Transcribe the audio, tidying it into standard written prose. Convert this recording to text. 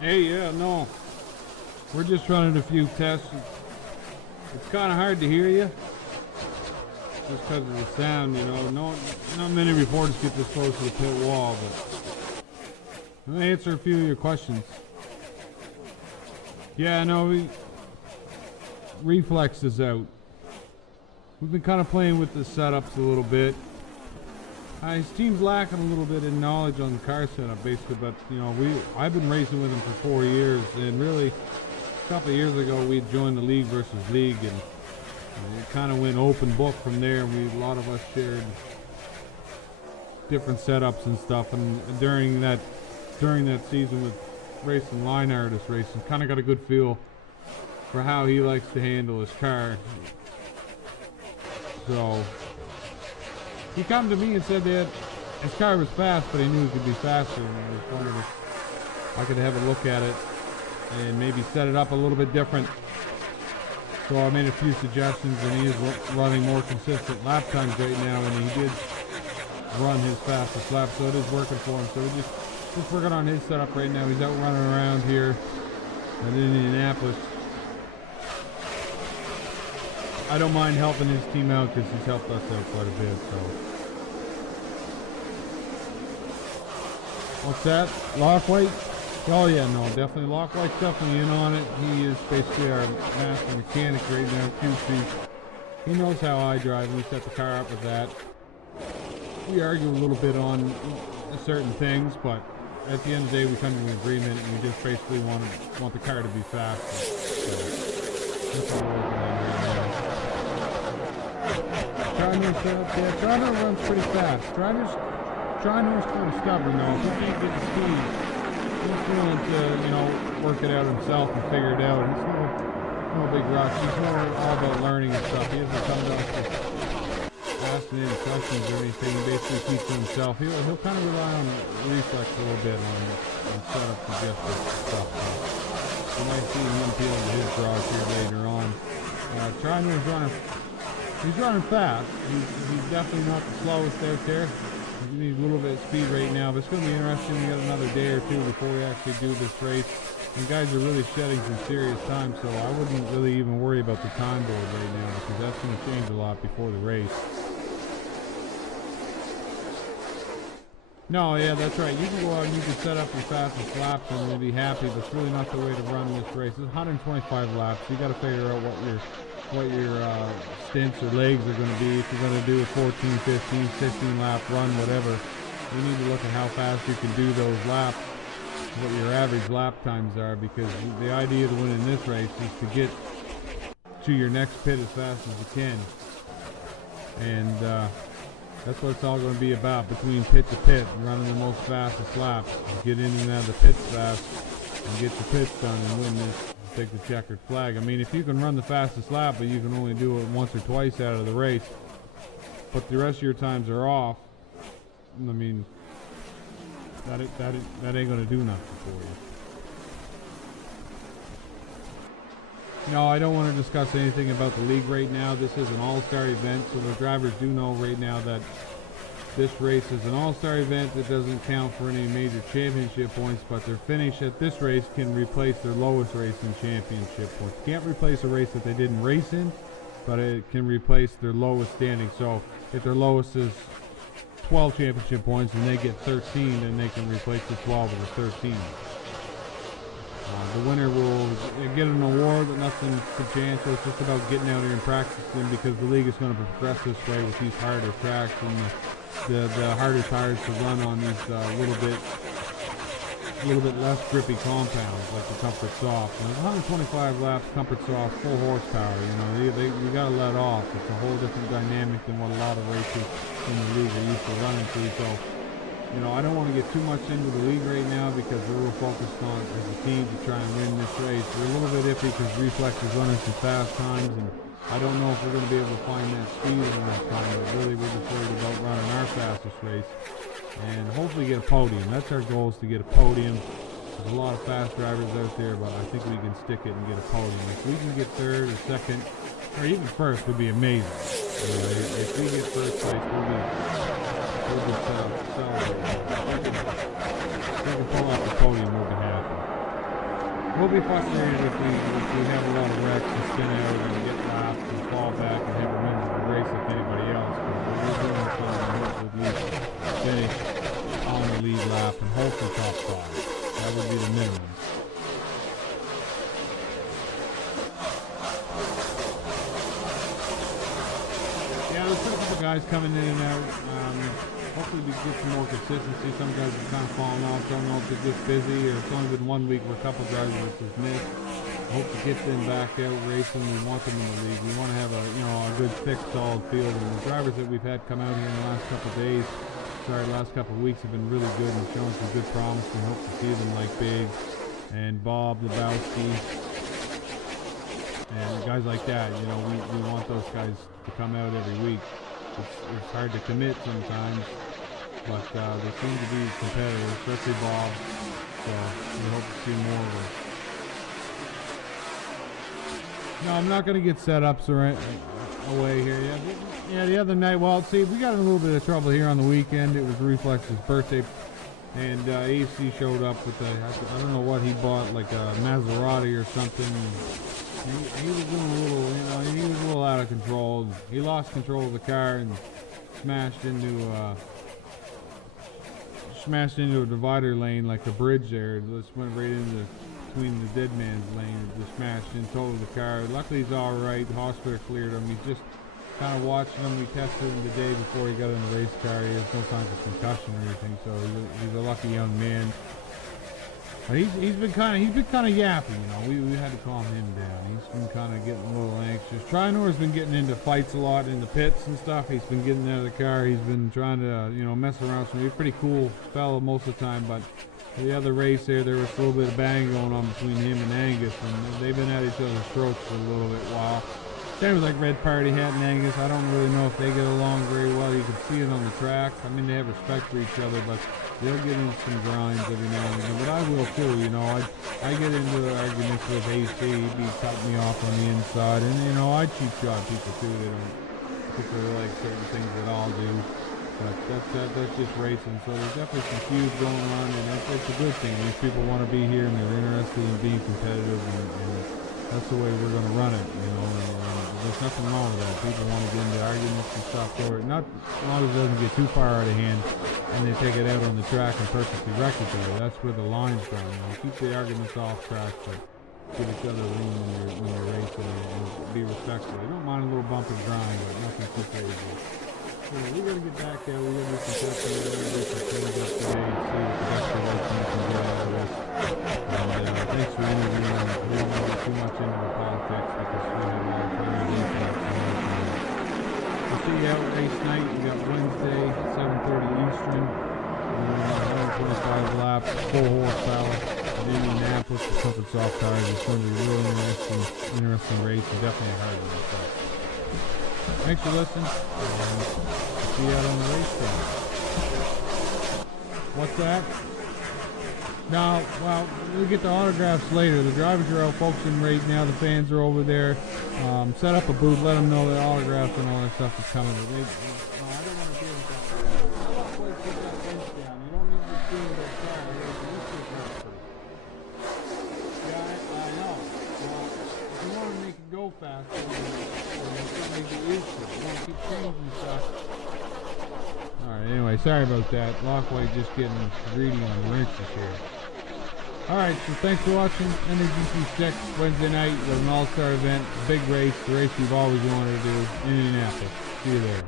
Hey, yeah, no. We're just running a few tests. It's kind of hard to hear you just because of the sound, you know. Not many reporters get this close to the pit wall, but I'll answer a few of your questions. Yeah, no, Reflex is out. We've been kind of playing with the setups a little bit. His team's lacking a little bit in knowledge on the car setup, basically, but you know, I've been racing with him for 4 years, and really, a couple of years ago, we joined the league versus league, and it kind of went open book from there. A lot of us shared different setups and stuff, and during that season with racing line artist racing, kind of got a good feel for how he likes to handle his car. So he come to me and said that his car was fast, but he knew it could be faster, and I was wondering if I could have a look at it and maybe set it up a little bit different. So I made a few suggestions, and he is running more consistent lap times right now, and he did run his fastest lap, so it is working for him. So we're just working on his setup right now. He's out running around here in Indianapolis. I don't mind helping his team out because he's helped us out quite a bit. So, what's that? Lockwhite? Oh yeah, no, definitely. Lockwhite's definitely in on it. He is basically our master mechanic right now, QC. He knows how I drive, and we set the car up with that. We argue a little bit on certain things, but at the end of the day, we come to an agreement, and we just basically want the car to be faster. So, that's what we're working on right now. Driver runs pretty fast. Driver's kind of stubborn though. If he can't get the speed, he's willing to, you know, work it out himself and figure it out. He's no big rush. He's more all about learning and stuff. He doesn't come to us with asking any questions or anything. He basically keeps to himself. He'll kind of rely on reflex a little bit on setup suggestions and stuff. So you might see him peel into his draws here later on. He's running fast. He's definitely not the slowest out there. He needs a little bit of speed right now, but it's going to be interesting. We got another day or two before we actually do this race. And guys are really shedding some serious time, so I wouldn't really even worry about the time board right now, because that's going to change a lot before the race. No, yeah, that's right. You can go out and you can set up your fastest laps and you'll be happy, but it's really not the way to run this race. It's 125 laps. You got to figure out what your stints or legs are going to be. If you're going to do a 14, 15, 16 lap run, whatever, you need to look at how fast you can do those laps, what your average lap times are, because the idea to win in this race is to get to your next pit as fast as you can. And that's what it's all going to be about, between pit to pit, running the most fastest laps, get in and out of the pits fast, and get your pits done and win this, take the checkered flag. I mean, if you can run the fastest lap, but you can only do it once or twice out of the race, but the rest of your times are off, I mean, that ain't going to do nothing for you. No, I don't want to discuss anything about the league right now. This is an all-star event, so the drivers do know right now that this race is an all-star event that doesn't count for any major championship points, but their finish at this race can replace their lowest race in championship points. Can't replace a race that they didn't race in, but it can replace their lowest standing. So if their lowest is 12 championship points and they get 13, then they can replace the 12 with a 13. The winner will get an award, but nothing substantial. It's just about getting out here and practicing, because the league is going to progress this way with these harder tracks and the harder tires to run on these little bit less grippy compounds like the Comfort Soft. And 125 laps, Comfort Soft, full horsepower. You know, you got to let off. It's a whole different dynamic than what a lot of races in the league are used to running through. So, you know, I don't want to get too much into the league right now, because we're real focused on, as a team, to try and win this race. We're a little bit iffy because Reflex is running some fast times, and I don't know if we're going to be able to find that speed in that time, but really we're just worried about running our fastest race and hopefully get a podium. That's our goal, is to get a podium. There's a lot of fast drivers out there, but I think we can stick it and get a podium. If we can get third or second, or even first, would be amazing. If we get first place, we'll be celebrating. If we can pull off the podium, we'll be happy. We'll be frustrated if we have a lot of wrecks and spin out and get lapped and fall back and have a miserable race like anybody else. But we're doing so we hope to at least finish on the lead lap and hopefully top 5. That would be the minimum. Yeah, there's a couple guys coming in and out. Hopefully we get some more consistency. Some guys are kind of falling off. Don't know if they're just busy or it's only been 1 week where a couple drivers just missed. Hope to get them back out racing. We want them in the league. We want to have a good thick solid field. And the drivers that we've had come out here in the last couple of days, last couple of weeks have been really good and showing some good promise. We hope to see them like Biggs and Bob Lebowski and guys like that. We want those guys to come out every week. It's hard to commit sometimes, but they seem to be competitive, especially Bob. So we hope to see more of them. No, I'm not going to get setups away here. Yeah, the other night, well, see, we got in a little bit of trouble here on the weekend. It was Reflex's birthday, and AC showed up with I don't know what he bought, like a Maserati or something. He was doing a little, he was a little out of control. He lost control of the car and smashed into a divider lane, like a bridge there. It just went right into between the dead man's lane and just smashed in, totaled the car. Luckily he's all right. The hospital cleared him. He's just kind of watching him. We tested him the day before he got in the race car. He has no signs of concussion or anything, so he's a lucky young man. But he's been kind of yappy, We had to calm him down. He's been kind of getting a little anxious. Trinor's been getting into fights a lot in the pits and stuff. He's been getting out of the car. He's been trying to mess around with me. He's a pretty cool fellow most of the time. But the other race there was a little bit of bang going on between him and Angus, and they've been at each other's throats for a little bit while. Same with like Red Party Hat and Angus. I don't really know if they get along very well. You can see it on the track. I mean, they have respect for each other, but they'll get into some grinds every now and then. But I will too, I get into arguments with AC. He'd cut me off on the inside, and I cheap shot people too. They don't particularly like certain things that I'll do. But that's just racing. So there's definitely some feuds going on, and that's a good thing. These people want to be here, and they're interested in being competitive, and that's the way we're going to run it, and there's nothing wrong with that. People want to get into arguments and stuff for it, not as long as it doesn't get too far out of hand and they take it out on the track and perfectly rectify it. That's where the line's going. Keep the arguments off track, but give each other room when you're racing and be respectful. You don't mind a little bump and grind, but nothing too crazy. So we're going to get back there. We're going to do some testing. We're going to do some things up today and see what the best direction we can get out of this. And thanks for interviewing. We don't want to get too much into the politics because we have a lot of time to do that. We'll see you out race night. We got Wednesday, 7:30 Eastern. 125 laps, full horsepower in Indianapolis with something soft tires. It's going to be a really interesting race and definitely a hard one. So, thanks for listening. See you out on the racetrack. What's that? No, well, we'll get the autographs later. The drivers are out focusing right now. The fans are over there. Set up a booth. Let them know that autographs and all that stuff is coming. But I don't want to deal with that. How about put that bench down? You don't need to be doing that car. Yeah, I know. Well, if you want to make it go faster, make it useful. You want to keep changing stuff. Alright, anyway, sorry about that. Lockway just getting greedy on the wrenches here. Alright, so thanks for watching NAGP 6 Wednesday night with an all-star event, big race, the race we've always wanted to do in Indianapolis. See you there.